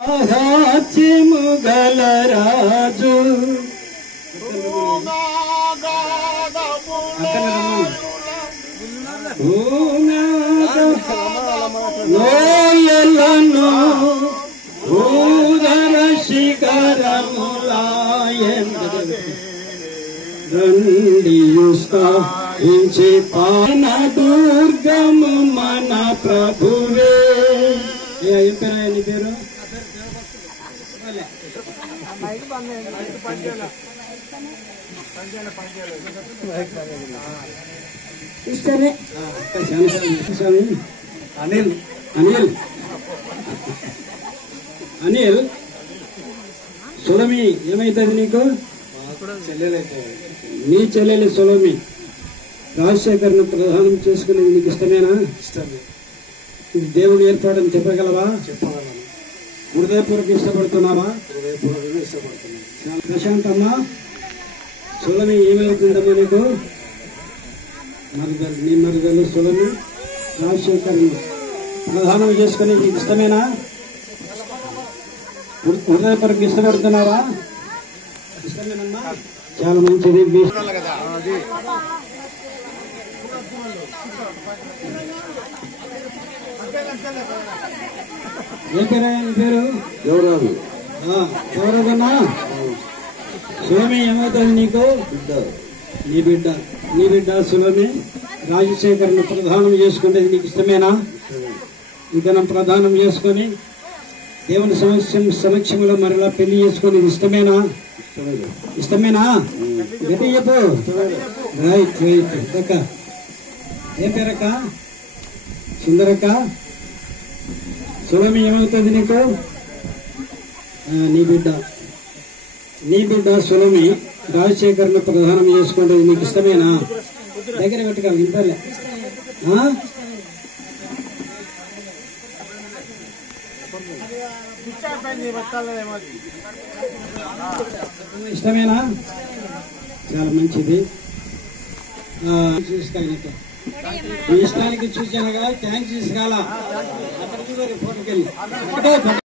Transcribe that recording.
హాస్యముగల రాజు లోయలను భూధర శిఖరములాయంచి పాన దుర్గము మన ప్రభువే. ఏం పేరు నీ పేరు? ఇష్టమే. అనిల్ అనిల్ అనిల్ సులమి ఏమైతుంది నీకు? నీ చెల్లెలి సులమి రాజశేఖర్ను ప్రధానం చేసుకునేది నీకు ఇష్టమేనా? ఇష్టమే. ఇది దేవుడు ఏర్పాడని చెప్పగలవా? చెప్పగలను. హృదయపూర్వక ఇష్టపడుతున్నావా? హృదయపూర్వకంగా ఇష్టపడుతున్నాను. చాలా ప్రశాంతమ్మా. సులమి ఏమవుతుందమ్మా నీకు? మరుదలు, నీ మరుదలు సులమి రాజశేఖర్ను ప్రధానం చేసుకుని నీకు ఇష్టమేనా? హృదయపూర్వక ఇష్టపడుతున్నావా? ఇష్టమేనమ్మా. చాలా మంచిది. ఏ పేరు? ఆయన పేరు ఎవరాదు? ఎవరదన్నా? సులమి ఏమవుతుంది నీకు? బిడ్డ. నీ బిడ్డ. నీ బిడ్డ సులమి రాజశేఖర్ను ప్రధానం చేసుకునేది నీకు ఇష్టమేనా? ఇతను ప్రధానం చేసుకొని దేవుని సమక్షంలో మరలా పెళ్లి చేసుకునేది ఇష్టమేనా? ఇష్టమేనా? గట్టి చెప్పు. Right right. అక్క ఏం పేరక్క? సుందరక్క. సులమి ఏమవుతుంది నీకు? నీ బిడ్డ. నీ బిడ్డ సులమి రాజశేఖర్ను ప్రధానం చేసుకుంటే నీకు ఇష్టమేనా? దగ్గర పెట్టుకోవాలి. ఇంతలే ఇష్టమేనా? చాలా మంచిది. మీ ఇష్టానికి చూసానుగా థ్యాంక్స్ తీసుకోవాలా? అక్కడికి ఫోటోకి వెళ్ళి